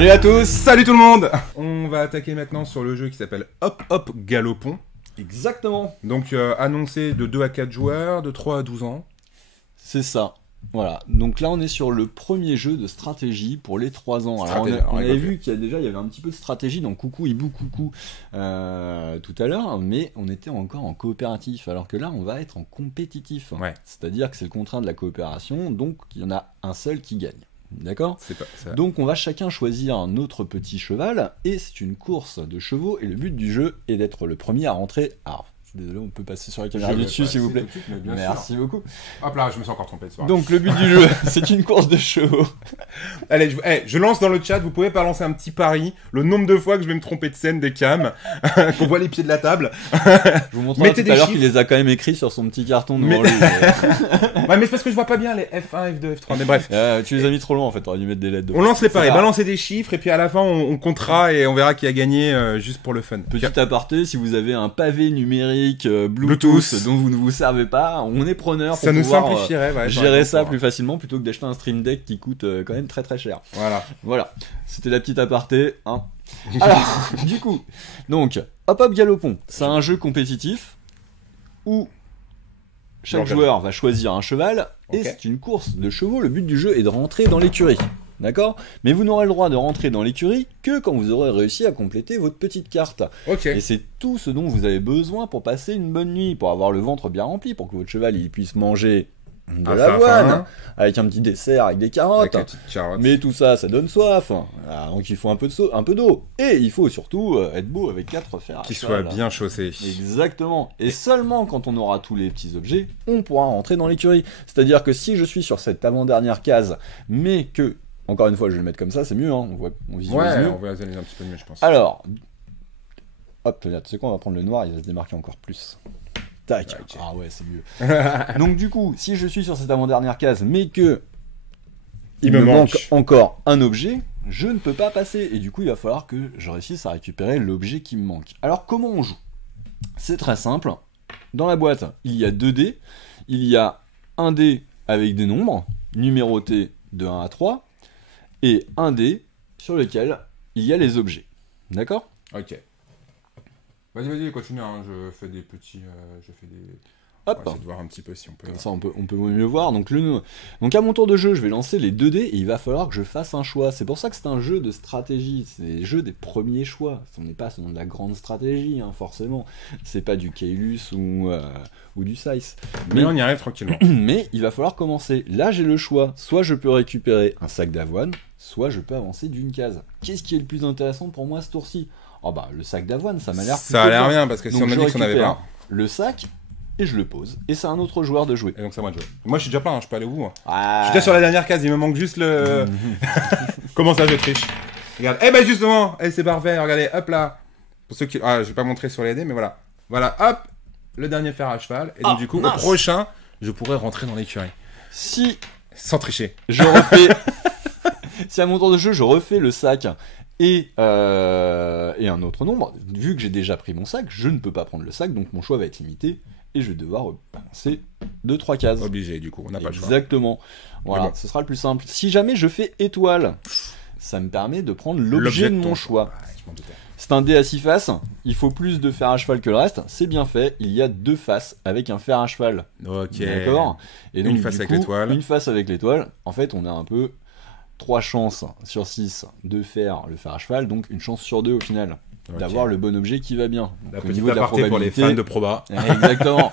Salut à tous. Salut tout le monde. On va attaquer maintenant sur le jeu qui s'appelle Hop Hop Galopon. Exactement. Donc annoncé de 2 à 4 joueurs, de 3 à 12 ans. C'est ça. Voilà, donc là on est sur le premier jeu de stratégie pour les 3 ans. Alors on avait vu qu'il y avait un petit peu de stratégie dans Coucou Hibou Coucou tout à l'heure, mais on était encore en coopératif, alors que là on va être en compétitif. Ouais. C'est-à-dire que c'est le contraire de la coopération, donc il y en a un seul qui gagne. D'accord ? C'est pas ça. Donc on va chacun choisir un autre petit cheval, et c'est une course de chevaux, et le but du jeu est d'être le premier à rentrer. Alors, désolé, on peut passer sur la caméra du dessus, s'il vous plaît. Suite, Merci beaucoup. Hop là, je me suis encore trompé de soir. Donc le but du jeu, c'est une course de chevaux. Allez, je lance dans le chat, vous pouvez pas lancer un petit pari, le nombre de fois que je vais me tromper de scène des cams, qu'on voit les pieds de la table. Je vous montrerai Mettez tout à l'heure chiffres. qu'il les a quand même écrits sur son petit carton devant lui. Ouais, mais c'est parce que je vois pas bien les F1, F2, F3, mais bref. Tu les as mis trop loin en fait, t'aurais dû mettre des lettres. On lance les paris, C'est rare. balancer des chiffres, et puis à la fin on comptera et on verra qui a gagné juste pour le fun. Petit aparté, si vous avez un pavé numérique Bluetooth dont vous ne vous servez pas, on est preneur pour Ça nous pouvoir simplifierait, ouais, gérer ça par plus facilement plutôt que d'acheter un Stream Deck qui coûte quand même très très cher. Voilà. Voilà, c'était la petite aparté. Hein. Alors, du coup, donc, Hop Hop Galopon, c'est un jeu compétitif où chaque joueur va choisir un cheval et Ok. c'est une course de chevaux. Le but du jeu est de rentrer dans l'écurie. D'accord ? Mais vous n'aurez le droit de rentrer dans l'écurie que quand vous aurez réussi à compléter votre petite carte. Ok. Et c'est tout ce dont vous avez besoin pour passer une bonne nuit, pour avoir le ventre bien rempli, pour que votre cheval il puisse manger de Un l'avoine, fin, avec un petit dessert, avec des Avec carottes. les petites carottes. Mais tout ça, ça donne soif. Ah, donc il faut un peu d'eau. Et il faut surtout être beau avec 4 fers. Qui soit bien chaussé. Exactement. Et seulement quand on aura tous les petits objets, on pourra rentrer dans l'écurie. C'est-à-dire que si je suis sur cette avant-dernière case, mais que, encore une fois, je vais le mettre comme ça, c'est mieux, hein, on visualise Ouais, mieux. on va analyser un petit peu mieux, je pense. Alors, hop, tu sais quoi, on va prendre le noir, il va se démarquer encore plus. Tac. Ok. Ah ouais, c'est mieux. Donc du coup, si je suis sur cette avant-dernière case, mais que il me manque encore un objet, je ne peux pas passer. Et du coup, il va falloir que je réussisse à récupérer l'objet qui me manque. Alors, comment on joue ? C'est très simple. Dans la boîte, il y a 2 dés. Il y a un dé avec des nombres, numérotés de 1 à 3, et un dé sur lequel il y a les objets. D'accord ? Ok. Vas-y, continue, hein. Je fais des petits... Hop. On va essayer de voir un petit peu si on peut... Comme ça, on peut mieux voir. Donc à mon tour de jeu, je vais lancer les 2 dés et il va falloir que je fasse un choix. C'est pour ça que c'est un jeu de stratégie. C'est le jeu des premiers choix. Ce n'est pas de la grande stratégie, hein, forcément. C'est pas du Keylus ou du Size. Mais on y arrive tranquillement. Mais il va falloir commencer. Là, j'ai le choix. Soit je peux récupérer un sac d'avoine, soit je peux avancer d'une case. Qu'est-ce qui est le plus intéressant pour moi ce tour-ci ? Oh bah, le sac d'avoine, ça m'a l'air plutôt Ça a l'air bien. bien, parce que si Donc, on a dit je qu'on avait récupère pas... le sac et je le pose. Et c'est à un autre joueur de jouer. Et donc c'est à moi de jouer. Moi je suis déjà plein, hein, je peux aller au bout. Hein. Ah. Je suis déjà sur la dernière case, il me manque juste le... Comment ça je triche ? Regarde, ben justement, c'est parfait, regardez, hop là. Pour ceux qui... Ah, je vais pas montrer sur les dés, mais voilà. Voilà, hop, le dernier fer à cheval. Et donc du coup, mince. au prochain, je pourrais rentrer dans l'écurie. Si Sans tricher. je refais... si à mon tour de jeu, je refais le sac et un autre nombre, vu que j'ai déjà pris mon sac, je ne peux pas prendre le sac, donc mon choix va être limité, et je vais devoir avancer 2-3 cases. Obligé, du coup, on n'a pas le choix. Exactement. Voilà, bon. ce sera le plus simple. Si jamais je fais étoile, ça me permet de prendre l'objet de mon choix. Ah, je m'en doutais. C'est un dé à 6 faces, il faut plus de fer à cheval que le reste, c'est bien fait, il y a 2 faces avec un fer à cheval. Ok. D'accord. Et donc, Une face du avec coup, l'étoile. Une face avec l'étoile. En fait, on a un peu 3 chances sur 6 de faire le fer à cheval, donc une chance sur 2 au final Ok. d'avoir le bon objet qui va bien. La Donc, au petite niveau de la aparté pour les probabilité, fans de Proba. Exactement.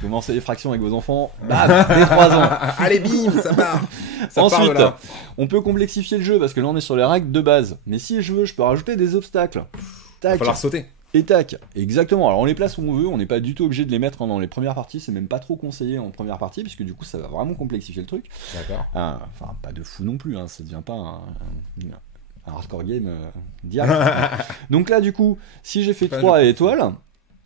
Commencez les fractions avec vos enfants, bam, dès 3 ans. Allez, bim, ça part. Ça part Ensuite, de là. on peut complexifier le jeu parce que là on est sur les règles de base. Mais si je veux, je peux rajouter des obstacles. Il va Tac. falloir sauter. Et tac, exactement. Alors on les place où on veut, on n'est pas du tout obligé de les mettre dans les premières parties, c'est même pas trop conseillé en première partie, puisque du coup ça va vraiment complexifier le truc. D'accord. Enfin, pas de fou non plus, hein, ça devient pas un hardcore game direct. Donc là du coup, si j'ai fait Pas 3 de- à étoile,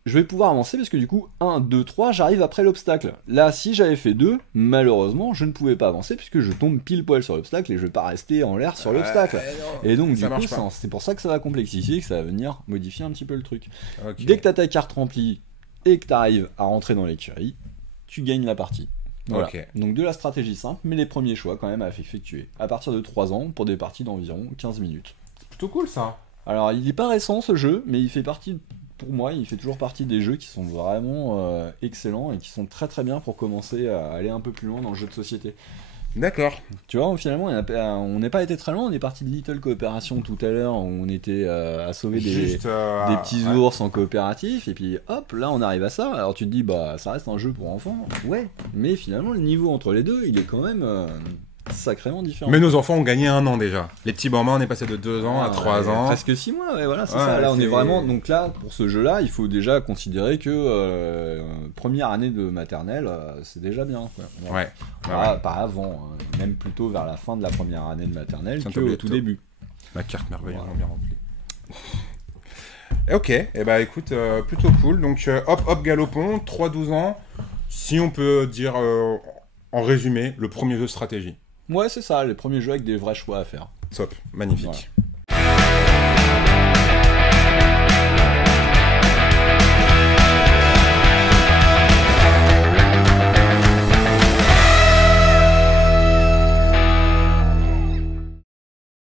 je vais pouvoir avancer parce que du coup, 1, 2, 3, j'arrive après l'obstacle. Là, si j'avais fait 2, malheureusement, je ne pouvais pas avancer puisque je tombe pile poil sur l'obstacle et je vais pas rester en l'air sur l'obstacle. Et donc, ça du coup, marche pas. c'est pour ça que ça va complexifier, que ça va venir modifier un petit peu le truc. Ok. Dès que tu as ta carte remplie et que tu arrives à rentrer dans l'écurie, tu gagnes la partie. Voilà. Ok. Donc de la stratégie simple, mais les premiers choix quand même à effectuer. À partir de 3 ans, pour des parties d'environ 15 minutes. C'est plutôt cool ça. Alors il n'est pas récent ce jeu, mais il fait partie, pour moi, il fait toujours partie des jeux qui sont vraiment excellents et qui sont très très bien pour commencer à aller un peu plus loin dans le jeu de société. D'accord. Tu vois, finalement, on n'est pas été très loin, on est parti de Little Coopération tout à l'heure, où on était à sauver des petits ours en coopératif, et puis hop, là on arrive à ça. Alors tu te dis, bah ça reste un jeu pour enfants, ouais, mais finalement le niveau entre les deux, il est quand même sacrément différent. Mais nos enfants ont gagné 1 an déjà. Les petits bambins, on est passé de 2 ans à 3 ans. Presque 6 mois, ouais, voilà, c'est ça. Là, on est vraiment. Donc là, pour ce jeu-là, il faut déjà considérer que première année de maternelle, c'est déjà bien. Quoi. Ouais. Pas avant, hein, même plutôt vers la fin de la première année de maternelle qu'au tout début. Ma carte merveilleusement bien remplie. Ok, et bah écoute, plutôt cool. Donc hop, galopons, 3-12 ans. Si on peut dire en résumé, le premier jeu de stratégie. Ouais, c'est ça, les premiers jeux avec des vrais choix à faire. Top, magnifique. Voilà.